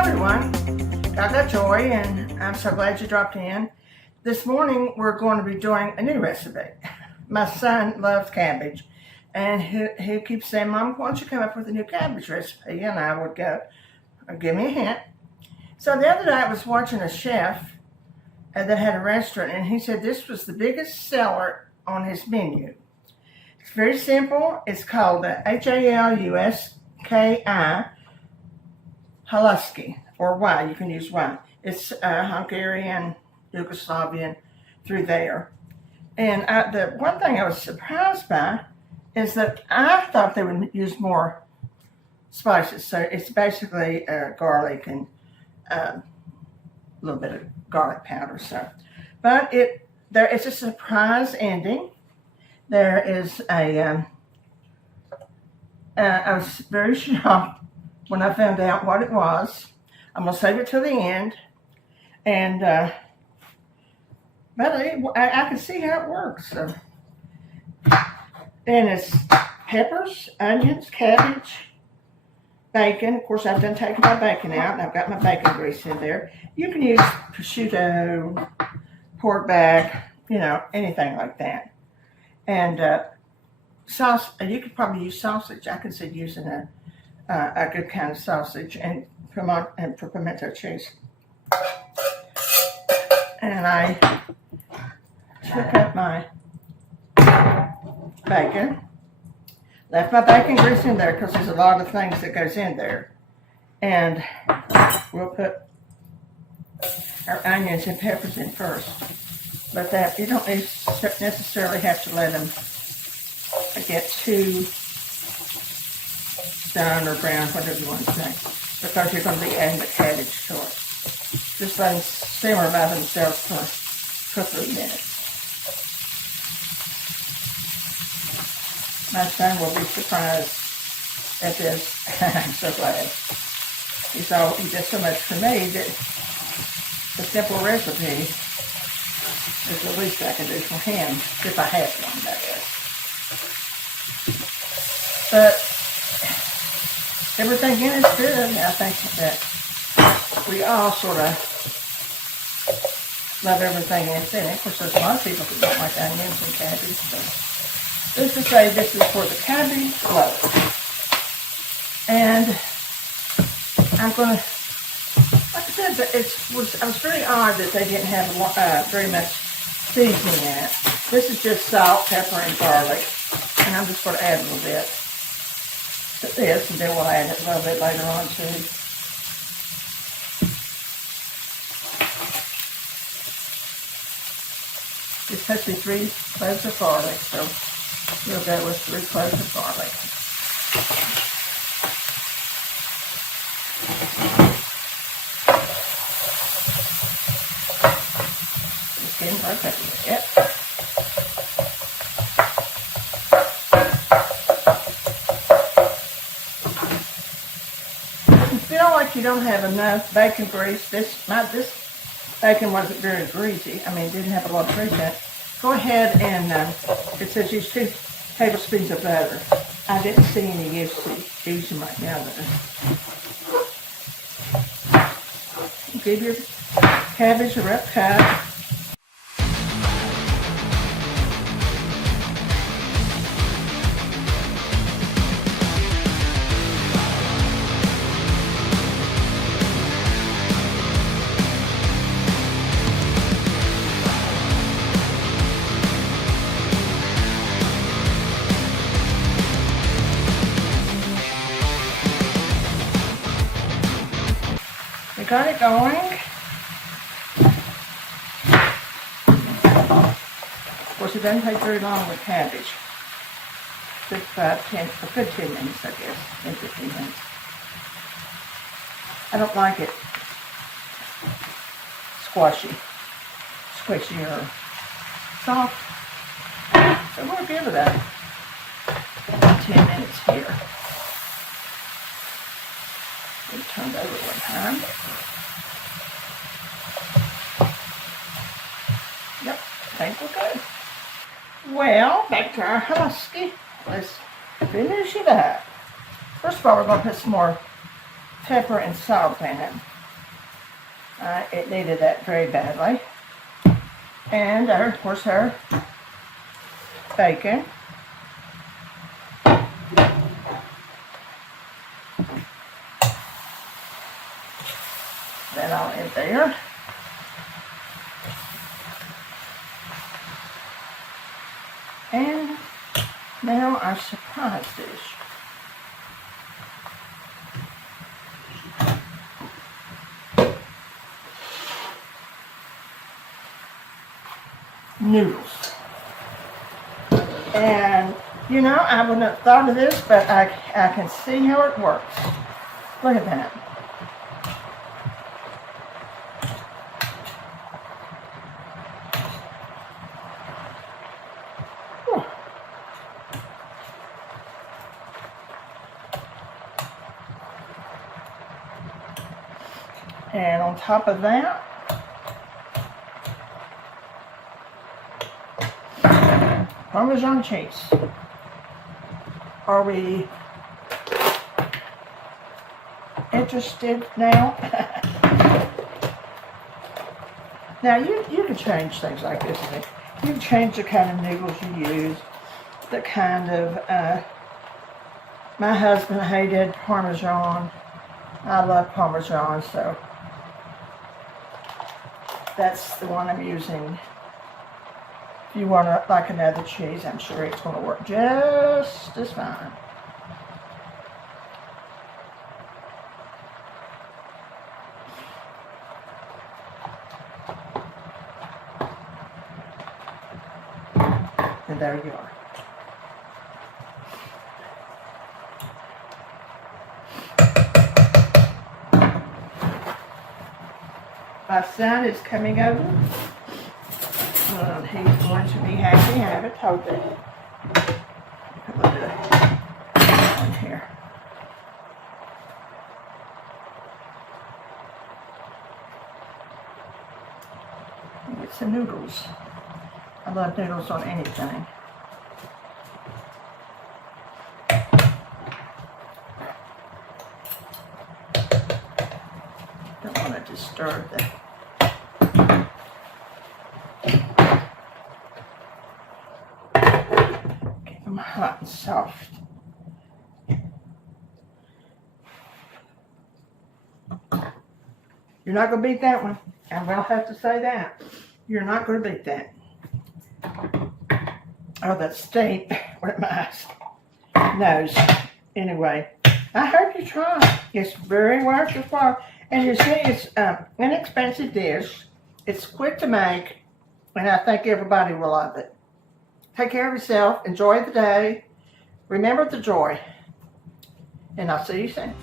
everyone, Gagajoy, and I'm so glad you dropped in. This morning we're going to be doing a new recipe. My son loves cabbage, and he keeps saying, "Mom, why don't you come up with a new cabbage recipe?" And I would go, "Give me a hint." So the other day I was watching a chef that had a restaurant, and he said this was the biggest seller on his menu. It's very simple. It's called Haluski, Haluski, or Y. You can use Y. It's Hungarian, Yugoslavian, through there. And the one thing I was surprised by is that I thought they would use more spices. So it's basically garlic and a little bit of garlic powder. But it's a surprise ending. There is I was very shocked when I found out what it was. I'm going to save it till the end. And but I can see how it works. So. And it's peppers, onions, cabbage, bacon. Of course, I've done taken my bacon out, and I've got my bacon grease in there. You can use prosciutto, pork back, anything like that. And sauce. You could probably use sausage. I consider using a good kind of sausage and for pimento cheese. And I took up my bacon, left my bacon grease in there because there's a lot of things that goes in there. And we'll put our onions and peppers in first. But that you don't necessarily have to let them get too done or brown, whatever you want to say, because you're going to be adding the cabbage to it. Just let them simmer by themselves for a couple of minutes. My son will be surprised at this. I'm so glad. He did so much for me that the simple recipe is the least I can do for him, if I have one, that is. But everything in it's good. I think that we all sort of love everything in it. Of course, there's a lot of people who don't like onions and cabbage. So let's just say this is for the cabbage loaf. And I'm going to, like I said, I was very odd that they didn't have very much seasoning in it. This is just salt, pepper, and garlic. And I'm just going to add a little bit to this, and then we'll add it a little bit later on too. It's supposed to be 3 cloves of garlic, so we'll go with 3 cloves of garlic. Just getting broke up a bit. Like you don't have enough bacon grease. This bacon wasn't very greasy. I mean, it didn't have a lot of grease in it. Go ahead and it says use 2 tablespoons of butter. I didn't see any use in right now. Give your cabbage a rough cut. Got it going. Of course, it doesn't take very long with cabbage. Just a good 10 minutes, I guess, 10, 15 minutes. I don't like it squishy or soft. So we'll give it a 10 minutes here. We'll turn it over one time. Yep, I think we're good. Well, back to our Haluski. Let's finish it up. First of all, we're going to put some more pepper and salt in it. It needed that very badly. And of course our bacon. That all in there. And now our surprise dish. Noodles. And you know, I wouldn't have thought of this, but I can see how it works. Look at that. Whew. And on top of that, Parmesan cheese. Are we interested now? Now you can change things like this. You can change the kind of noodles you use. The kind of, my husband hated Parmesan. I love Parmesan, so that's the one I'm using. If you want to like another cheese, I'm sure it's going to work just as fine. And there you are. My son is coming over. He's going to be happy. I haven't told him. I'm going to do one here. Get some noodles. I love noodles on anything. Don't want to disturb the hot and soft. You're not going to beat that one. I will have to say that. You're not going to beat that. Oh, that steak. What my nose. Anyway, I hope you try. It's very worth your while. And you see, it's an inexpensive dish. It's quick to make. And I think everybody will love it. Take care of yourself. Enjoy the day. Remember the joy. And I'll see you soon.